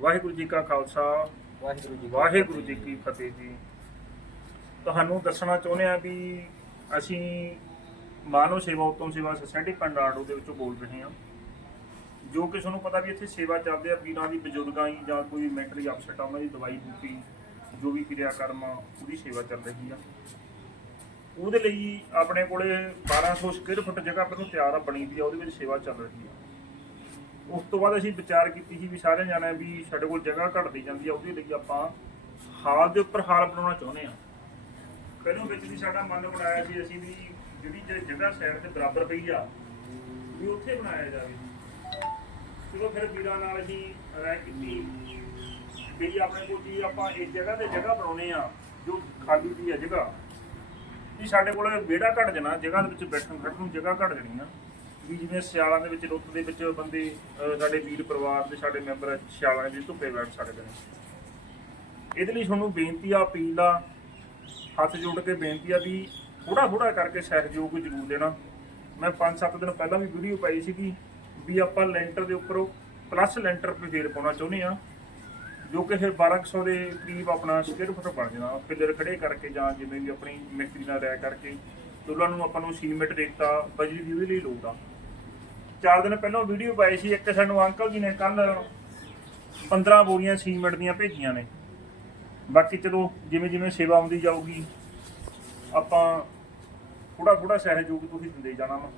ਵਾਹਿਗੁਰੂ ਜੀ ਕਾ ਖਾਲਸਾ ਵਾਹਿਗੁਰੂ ਜੀ ਵਾਹਿਗੁਰੂ ਜੀ ਕੀ ਫਤਿਹ ਜੀ। ਤੁਹਾਨੂੰ ਦੱਸਣਾ ਚਾਹੁੰਦੇ ਆ ਵੀ ਅਸੀਂ ਮਾਨਵ ਸੇਵਾ ਉਤਮ ਸੇਵਾ ਸੁਸਾਇਟੀ ਪਿੰਡ ਆੜੂ ਦੇ ਵਿੱਚੋਂ ਬੋਲ ਰਹੇ ਹਾਂ। ਜੋ ਕਿ ਤੁਹਾਨੂੰ ਪਤਾ ਵੀ ਇੱਥੇ ਸੇਵਾ ਚੱਲਦੇ ਆ ਵੀਰਾਂ ਦੀ ਬਜ਼ੁਰਗਾਂ ਦੀ ਜਾਂ ਕੋਈ ਮੈਂਟਲੀ ਅਪਸੈਟ ਆ ਉਹਨਾਂ ਦੀ ਦਵਾਈ ਬੂਟੀ ਜੋ ਵੀ ਕਿਰਿਆ ਕਰਮ ਉਹਦੀ ਸੇਵਾ ਚੱਲ ਰਹੀ ਆ। ਉਹਦੇ ਲਈ ਆਪਣੇ ਕੋਲੇ 1200 ਸਕੁਅਰ ਫੁੱਟ ਜਗ੍ਹਾ ਪਹਿਲਾਂ ਤਿਆਰ ਆ ਬਣੀ ਦੀ ਆ ਉਹਦੇ ਵਿੱਚ ਸੇਵਾ ਚੱਲ ਰਹੀ ਆ। ਉਸ ਤੋਂ ਬਾਅਦ ਅਸੀਂ ਵਿਚਾਰ ਕੀਤੀ ਸੀ ਵੀ ਸਾਰੇ ਜਾਣੇ ਵੀ ਸਾਡੇ ਕੋਲ ਜਗ੍ਹਾ ਘਟਦੀ ਜਾਂਦੀ ਆ, ਉਹਦੇ ਲਈ ਆਪਾਂ ਹਾਲ ਦੇ ਉੱਪਰ ਹਾਲ ਬਣਾਉਣਾ ਚਾਹੁੰਦੇ ਆ। ਪਹਿਲਾਂ ਵਿੱਚ ਵੀ ਸਾਡਾ ਮਨ ਬਣਾਇਆ ਸੀ ਅਸੀਂ ਵੀ ਜਿਹੜੀ ਜ- ਜਗ੍ਹਾ ਸਾਈਡ ਤੇ ਬਰਾਬਰ ਪਈ ਆ, ਵੀ ਉੱਥੇ ਬਣਾਇਆ ਜਾਵੇ। ਚਲੋ ਫਿਰ ਵੀਰਾਂ ਨਾਲ ਅਸੀਂ ਰਾਏ ਕੀਤੀ ਵੀ ਆਪਣੇ ਕੋਲ ਜੀ ਆਪਾਂ ਇਸ ਜਗ੍ਹਾ ਤੇ ਜਗ੍ਹਾ ਬਣਾਉਨੇ ਆ, ਜੋ ਖਾਲੀ ਦੀ ਆ ਜਗ੍ਹਾ। ਵੀ ਸਾਡੇ ਕੋਲ ਵਿਹੜਾ ਘਟ ਜਾਣਾ, ਜਗ੍ਹਾ ਦੇ ਵਿੱਚ ਬੈਠਣ ਖੜਨ ਨੂੰ ਜਗ੍ਹਾ ਘਟ ਜਾਣੀ ਆ। ਵੀ ਜਿਵੇਂ ਸਿਆਲਾਂ ਦੇ ਵਿੱਚ, ਰੁੱਤ ਦੇ ਵਿੱਚ ਬੰਦੇ, ਅਹ, ਸਾਡੇ ਵੀਰ ਪਰਿਵਾਰ ਦੇ ਸਾਡੇ ਮੈਂਬਰ ਸਿਆਲਾਂ ਦੇ ਧੁੱਪੇ ਬੈਠ ਸਕਦੇ ਨੇ। ਇਹਦੇ ਲਈ ਤੁਹਾਨੂੰ ਬੇਨਤੀ ਆ, ਅਪੀਲ ਆ, ਹੱਥ ਜੋੜ ਕੇ ਬੇਨਤੀ ਆ ਵੀ ਥੋੜਾ ਥੋੜਾ ਕਰਕੇ ਸਹਿਯੋਗ ਜ਼ਰੂਰ ਦੇਣਾ। ਮੈਂ 5-7 ਦਿਨ ਪਹਿਲਾਂ ਵੀ ਵੀਡੀਓ ਪਾਈ ਸੀਗੀ ਵੀ ਆਪਾਂ ਲੈਂਟਰ ਦੇ ਉੱਪਰ ਪਲੱਸ ਲੈਂਟਰ ਤੇ ਫੇਰ ਪਾਉਣਾ ਚਾਹੁੰਦੇ ਆ ਜੋ ਕਿ ਫਿਰ 1200 ਦੇ ਕਰੀਬ ਆਪਣਾ ਸਕੁਅਰ ਫੁੱਟ ਬਣ ਜਾਣਾ। ਪਿੱਲਰ ਖੜੇ ਕਰਕੇ ਜਾਂ ਜਿਵੇਂ ਵੀ ਆਪਣੀ ਮਿਸਤਰੀ ਨਾਲ ਰਾਇ ਕਰਕੇ ਤੇ ਉਹਨਾਂ ਨੂੰ ਆਪਾਂ ਨੂੰ ਸੀਮੈਂਟ ਦਿੱਤਾ, ਬਜਰੀ ਦੀ ਉਹਦੇ ਲਈ ਲੋੜ ਆ। ਚਾਰ ਦਿਨ ਪਹਿਲਾਂ ਵੀਡੀਓ ਪਾਈ ਸੀ, ਇੱਕ ਸਾਨੂੰ ਅੰਕਲ ਜੀ ਨੇ ਕੱਲ 15 ਬੋਰੀਆਂ ਸੀਮੈਂਟ ਦੀਆਂ ਭੇਜੀਆਂ ਨੇ। ਬਾਕੀ ਚਲੋ, ਜਿਵੇਂ ਜਿਵੇਂ ਸੇਵਾ ਆਉਂਦੀ ਜਾਊਗੀ, ਆਪਾਂ ਥੋੜਾ ਥੋੜਾ ਸਹਿਯੋਗ ਤੁਸੀਂ ਦਿੰਦੇ ਜਾਣਾ ਵਾ।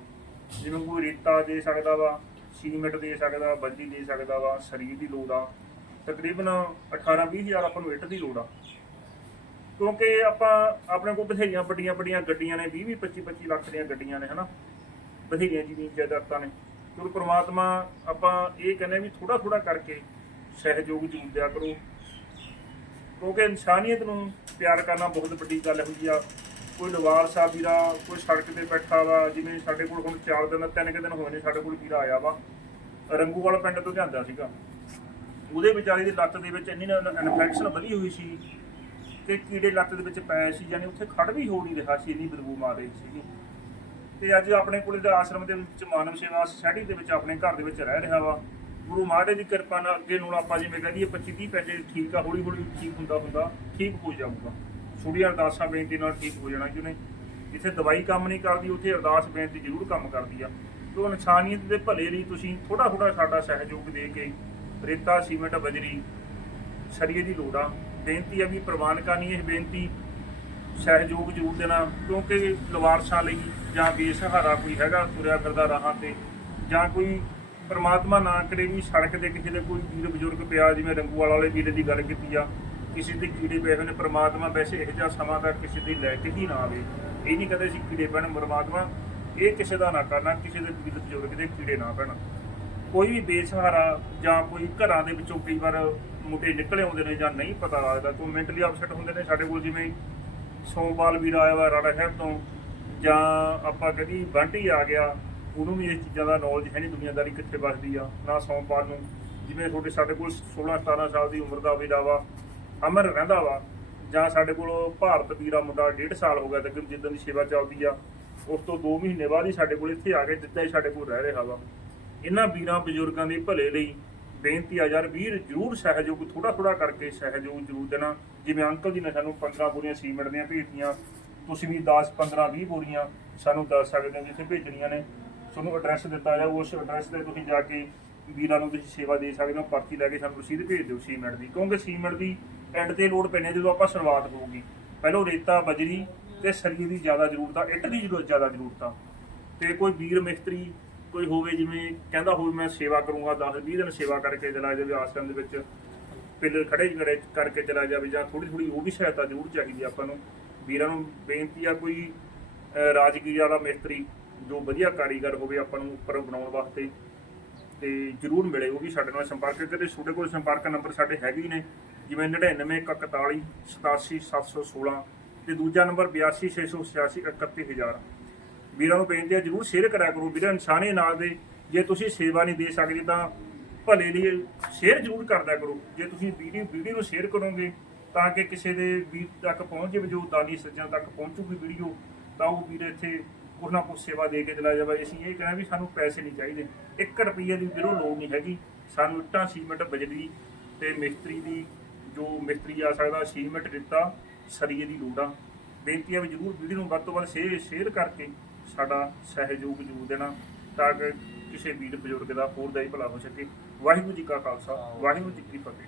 ਜਿਵੇਂ ਕੋਈ ਰੇਤਾ ਦੇ ਸਕਦਾ ਵਾ ਸੀਮੈਂਟ ਦੇ ਸਕਦਾ ਬਜਰੀ ਦੇ ਸਕਦਾ ਵਾ, ਸਰੀਰ ਦੀ ਲੋੜ ਆ। ਤਕਰੀਬਨ 18 20 ਹਜ਼ਾਰ ਆਪਾਂ ਨੂੰ ਇੱਟ ਦੀ ਲੋੜ ਆ। ਕਿਉਂਕਿ ਆਪਾਂ ਆਪਣੇ ਕੋਲ ਬਥੇਰੀਆਂ ਵੱਡੀਆਂ ਵੱਡੀਆਂ ਗੱਡੀਆਂ ਨੇ 20 20 25 25 ਲੱਖ ਦੀਆਂ ਗੱਡੀਆਂ ਨੇ, ਹਨਾ? ਬਥੇਰੀਆਂ ਜ਼ਮੀਨ ਜਾਇਦਾਦਾਂ ਨੇ। ਕਿਉਂਕਿ ਪ੍ਰਮਾਤਮਾ ਆਪਾਂ ਇਹ ਕਹਿੰਦੇ ਵੀ ਥੋੜਾ ਥੋੜਾ ਕਰਕੇ ਸਹਿਯੋਗ ਜ਼ਰੂਰ ਦਿਆ ਕਰੋ। ਕਿਉਂਕਿ ਇਨਸਾਨੀਅਤ ਨੂੰ ਪਿਆਰ ਕਰਨਾ ਬਹੁਤ ਵੱਡੀ ਗੱਲ ਹੁੰਦੀ ਆ। ਕੋਈ ਲਵਾਰ ਸਾਹਿਬ ਵੀਰਾ ਕੋਈ ਸੜਕ ਤੇ ਬੈਠਾ ਵਾ, ਜਿਵੇਂ ਸਾਡੇ ਕੋਲ ਹੁਣ 4 ਦਿਨ, ਤਿੰਨ ਕੁ ਦਿਨ ਹੋਏ ਨੇ ਸਾਡੇ ਕੋਲ ਵੀਰਾ ਆਇਆ ਵਾ। ਰੰਗੂਵਾਲ ਪਿੰਡ ਤੋਂ ਜਾਂਦਾ ਸੀਗਾ। ਉਹਦੇ ਵਿਚਾਰੇ ਦੀ ਲੱਤ ਦੇ ਵਿੱਚ ਇੰਨੀ ਇਨਫੈਕਸ਼ਨ ਵਧੀ ਹੋਈ ਸੀ ਕਿ ਕੀੜੇ ਲੱਤ ਦੇ ਵਿੱਚ ਪਏ ਸੀ, ਯਾਨੀ ਉੱਥੇ ਖੜ ਵੀ ਹੋ ਨਹੀਂ ਰਿਹਾ ਸੀ, ਇੰਨੀ ਬਦਬੂ ਮਾਰ ਰਹੀ ਸੀਗੀ ਤੇ ਅੱਜ ਆਪਣੇ ਕੋਲੇ ਦਾ ਆਸ਼ਰਮ ਦੇ ਵਿੱਚ ਮਾਨਵ ਸੇਵਾ ਸੁਸਾਇਟੀ ਦੇ ਵਿੱਚ ਆਪਣੇ ਘਰ ਦੇ ਵਿੱਚ ਰਹਿ ਰਿਹਾ ਵਾ। ਗੁਰੂ ਮਹਾਰਾਜ ਦੀ ਕਿਰਪਾ ਨਾਲ ਅੱਗੇ ਨੂੰ ਆਪਾਂ ਜਿਵੇਂ ਕਹਦੀਏ 25 30 ਪੈਸੇ ਠੀਕ ਆ ਹੌਲੀ ਹੌਲੀ ਠੀਕ ਹੁੰਦਾ ਹੁੰਦਾ, ਠੀਕ ਹੋ ਜਾਊਗਾ। ਥੋੜ੍ਹੀਆਂ ਅਰਦਾਸਾਂ ਬੇਨਤੀ ਨਾਲ ਠੀਕ ਹੋ ਜਾਣਾ ਜਿਹਨੇ ਜਿੱਥੇ ਦਵਾਈ ਕੰਮ ਨਹੀਂ ਕਰਦੀ, ਉੱਥੇ ਅਰਦਾਸ ਬੇਨਤੀ ਜ਼ਰੂਰ ਕੰਮ ਕਰਦੀ ਆ। ਤੋ ਇਨਸਾਨੀਅਤ ਦੇ ਭਲੇ ਲਈ ਤੁਸੀਂ ਥੋੜਾ ਥੋੜਾ ਸਾਡਾ ਸਹਿਯੋਗ ਦੇ ਕੇ ਰੇਤਾ, ਸੀਮੈਂਟ, ਬਜਰੀ, ਸਰੀਏ ਦੀ ਲੋੜ ਆ। ਬੇਨਤੀ ਆ ਵੀ ਪ੍ਰਵਾਨ ਕਰਨੀ ਇਹ ਬੇਨਤੀ ਸਹਿਯੋਗ ਜ਼ਰੂਰ ਦੇਣਾ, ਕਿਉਂਕਿ ਲਵਾਰਸਾਂ ਲਈ ਜਾਂ ਬੇਸਹਾਰਾ ਕੋਈ ਹੈਗਾ ਤੁਰਿਆ ਫਿਰਦਾ ਰਾਹਾਂ ਤੇ, ਜਾਂ ਕੋਈ ਪਰਮਾਤਮਾ ਨਾ ਕਰੇ ਵੀ ਸੜਕ ਤੇ ਕਿਸੇ ਦੇ ਕੋਈ ਵੀਰ ਬਜ਼ੁਰਗ ਪਿਆ, ਜਿਵੇਂ ਰੰਗੂਵਾਲ ਵਾਲੇ ਵੀਰੇ ਦੀ ਗੱਲ ਕੀਤੀ ਆ, ਕਿਸੇ ਦੇ ਕੀੜੇ ਪਏ ਹੋਏ ਨੇ, ਪਰਮਾਤਮਾ ਵੈਸੇ ਇਹੋ ਜਿਹਾ ਸਮਾਂ ਤਾਂ ਕਿਸੇ ਦੀ ਲੈ ਕੇ ਹੀ ਨਾ ਆਵੇ। ਇਹ ਨਹੀਂ ਕਦੇ ਸੀ ਕੀੜੇ ਪੈਣ, ਪਰਮਾਤਮਾ ਇਹ ਕਿਸੇ ਦਾ ਨਾ ਕਰਨਾ, ਕਿਸੇ ਦੇ ਵੀਰ ਬਜ਼ੁਰਗ ਦੇ ਕੀੜੇ ਨਾ ਪੈਣ। ਕੋਈ ਵੀ ਬੇਸਹਾਰਾ ਜਾਂ ਕੋਈ ਘਰਾਂ ਦੇ ਵਿੱਚੋਂ ਕਈ ਵਾਰ ਮੁੰਡੇ ਨਿਕਲੇ ਆਉਂਦੇ ਨੇ ਜਾਂ ਨਹੀਂ ਪਤਾ ਲੱਗਦਾ ਕੋਈ ਮੈਂਟਲੀ ਅਪਸੈਟ ਹੁੰਦੇ ਨੇ ਸਾਡੇ ਕੋਲ, ਜਿਵੇਂ ਸੋਮਪਾਲ ਵੀਰ ਆਇਆ ਵਾ ਰਾੜਾ ਸ਼ਹਿਰ ਤੋਂ ਜਾਂ ਆਪਾਂ ਕਦੀ ਬੰਟੀ ਆ ਗਿਆ, ਉਹਨੂੰ ਵੀ ਇਸ ਚੀਜ਼ਾਂ ਦਾ ਨੌਲੇਜ ਹੈ ਨਹੀਂ, ਦੁਨੀਆਦਾਰੀ ਕਿੱਥੇ ਵੱਸਦੀ ਆ। ਨਾ ਸੋਮਪਾਲ ਨੂੰ, ਜਿਵੇਂ ਤੁਹਾਡੇ ਸਾਡੇ ਕੋਲ 16 17 ਸਾਲ ਦੀ ਉਮਰ ਦਾ ਵੀਰਾ ਵਾ, ਅਮਰ ਰਹਿੰਦਾ ਵਾ, ਜਾਂ ਸਾਡੇ ਕੋਲ ਭਾਰਤ ਵੀਰਾ ਮੁੰਡਾ 1.5 ਸਾਲ ਹੋ ਗਿਆ ਤੱਕ ਜਿੱਦਾਂ ਦੀ ਸੇਵਾ ਚੱਲਦੀ ਆ, ਉਸ ਤੋਂ 2 ਮਹੀਨੇ ਬਾਅਦ ਹੀ ਸਾਡੇ ਕੋਲ ਇੱਥੇ ਆ ਕੇ ਜਿੱਦਾਂ ਹੀ ਸਾਡੇ ਕੋਲ ਰਹਿ ਰਿਹਾ ਵਾ। ਇਹਨਾਂ ਵੀਰਾਂ ਬਜ਼ੁਰਗਾਂ ਦੇ ਭਲੇ ਲਈ ਬੇਨਤੀ ਆ ਯਾਰ ਵੀਰ, ਜਰੂਰ ਸਹਿਯੋਗ ਥੋੜਾ ਥੋੜਾ ਕਰਕੇ ਸਹਿਯੋਗ ਜਰੂਰ ਦੇਣਾ। ਜਿਵੇਂ ਅੰਕਲ ਜੀ ਨੇ ਸਾਨੂੰ 15 ਬੋਰੀਆਂ ਸੀਮੈਂਟ ਦੀਆਂ ਭੇਜੀਆਂ ਤੁਸੀਂ ਵੀ 10 15 20 ਬੋਰੀਆਂ ਸਾਨੂੰ ਦੱਸ ਸਕਦੇ ਹੋ ਜਿੱਥੇ ਭੇਜਣੀਆਂ ਨੇ। ਤੁਹਾਨੂੰ ਐਡਰੈਸ ਦਿੱਤਾ ਜਾ ਉਸ ਐਡਰੈਸ ਤੇ ਤੁਸੀਂ ਜਾ ਕੇ ਵੀਰਾਂ ਨੂੰ ਤੁਸੀਂ ਸੇਵਾ ਦੇ ਸਕਦੇ ਹੋ, ਪਰਚੀ ਲੈ ਕੇ ਸਾਨੂੰ ਰਸੀਦ ਭੇਜ ਦਿਓ ਸੀਮੈਂਟ ਦੀ। ਕਿਉਂਕਿ ਸੀਮੈਂਟ ਦੀ ਐਂਡ ਤੇ ਲੋਡ ਪੈਣੇ ਜਦੋਂ ਆਪਾਂ ਸ਼ੁਰੂਆਤ ਹੋਊਗੀ। ਪਹਿਲਾਂ ਰੇਤਾ, ਬਜਰੀ ਤੇ ਸਰੀਏ ਦੀ ਜ਼ਿਆਦਾ ਜ਼ਰੂਰਤ ਆ, ਇੱਟ ਦੀ ਜ਼ਰੂਰਤ ਜ਼ਿਆਦਾ ਜ਼ਰੂਰਤ ਆ। ਤੇ ਕੋਈ ਵੀਰ ਮਿਸਤਰੀ ਕੋਈ ਹੋਵੇ ਜਿਵੇਂ ਕਹਿੰਦਾ ਹੋਵੇ ਮੈਂ ਸੇਵਾ ਕਰੂੰਗਾ 10 20 ਦਿਨ ਸੇਵਾ ਕਰਕੇ ਚਲਾ ਜਾਵੇ ਆਸ਼ਰਮ ਦੇ ਵਿੱਚ ਪਿੱਲਰ ਖੜੇ ਖੜੇ ਕਰਕੇ ਚਲਾ ਜਾਵੇ ਜਾਂ ਥੋੜੀ ਥੋੜੀ ਉਹ ਵੀ ਸਹਾਇਤਾ ਜ਼ਰੂਰ ਚਾਹੀਦੀ ਆਪਾਂ ਨੂੰ। ਵੀਰਾਂ ਨੂੰ ਬੇਨਤੀ ਆ ਕੋਈ ਅਹ, ਰਾਜਗੀਰੀ ਵਾਲਾ ਮਿਸਤਰੀ ਜੋ ਵਧੀਆ ਕਾਰੀਗਰ ਹੋਵੇ ਆਪਾਂ ਨੂੰ ਉੱਪਰ ਬਣਾਉਣ ਵਾਸਤੇ ਤੇ ਜਰੂਰ ਮਿਲੇ ਉਹ ਵੀ ਸਾਡੇ ਨਾਲ ਸੰਪਰਕ ਕਰੇ ਤੁਹਾਡੇ ਕੋਲ ਸੰਪਰਕ ਨੰਬਰ ਸਾਡੇ ਹੈਗੇ ਹੀ ਨੇ ਜਿਵੇਂ 9941 87716 ਤੇ ਦੂਜਾ ਨੰਬਰ 826883 31000 ਵੀਰਾਂ ਨੂੰ ਬੇਨਤੀ ਹੈ ਜਰੂਰ ਸ਼ੇਅਰ ਕਰਿਆ ਕਰੋ ਵੀਰਾਂ ਇਨਸਾਨੀ ਨਾਲ ਦੇ। ਜੇ ਤੁਸੀਂ ਸੇਵਾ ਨਹੀਂ ਦੇ ਸਕਦੇ ਤਾਂ ਭਲੇ ਲਈ ਸ਼ੇਅਰ ਜਰੂਰ ਕਰਦਿਆ ਕਰੋ। ਜੇ ਤੁਸੀਂ ਵੀਡੀਓ ਵੀਡੀਓ ਨੂੰ ਸ਼ੇਅਰ ਕਰੋਗੇ ਤਾਂ ਕਿ ਕਿਸੇ ਦੇ ਵੀਰ ਤੱਕ ਪਹੁੰਚ ਜਾਵੇ, ਜੋ ਦਾਨੀ ਸੱਜਣ ਤੱਕ ਪਹੁੰਚੂਗੀ ਵੀਡੀਓ, ਤਾਂ ਉਹ ਵੀਰ ਇੱਥੇ ਕੁਛ ਨਾ ਕੁਛ ਸੇਵਾ ਦੇ ਕੇ ਚਲਾ ਜਾਵੇ। ਅਸੀਂ ਇਹ ਕਹਿੰਦੇ ਵੀ ਸਾਨੂੰ ਪੈਸੇ ਨਹੀਂ ਚਾਹੀਦੇ। 1 ਰੁਪਈਏ ਦੀ ਵੀਰੋ ਲੋੜ ਨਹੀਂ ਹੈਗੀ। ਸਾਨੂੰ ਇੱਟਾਂ, ਸੀਮੈਂਟ ਬਜਰੀ ਤੇ ਮਿਸਤਰੀ ਦੀ ਜੋ ਮਿਸਤਰੀ ਆ ਸਕਦਾ, ਸੀਮੈਂਟ, ਦਿੱਤਾ, ਸਰੀਏ ਦੀ ਲੋੜ ਆ। ਬੇਨਤੀ ਹੈ ਵੀ ਜਰੂਰ ਵੀਡੀਓ ਨੂੰ ਵੱਧ ਤੋਂ ਵੱਧ ਸ਼ੇਅਰ ਸ਼ੇਅਰ ਕਰਕੇ ਸਾਡਾ ਸਹਿਯੋਗ ਜ਼ਰੂਰ ਦੇਣਾ ਤਾਂ ਕਿ ਕਿਸੇ ਵੀਰ ਬਜ਼ੁਰਗ ਦਾ ਹੋਰ ਦਾ ਹੀ ਭਲਾ ਹੋ ਸਕੇ। ਵਾਹਿਗੁਰੂ ਜੀ ਕਾ ਖਾਲਸਾ ਵਾਹਿਗੁਰੂ ਜੀ ਕੀ ਫਤਿਹ।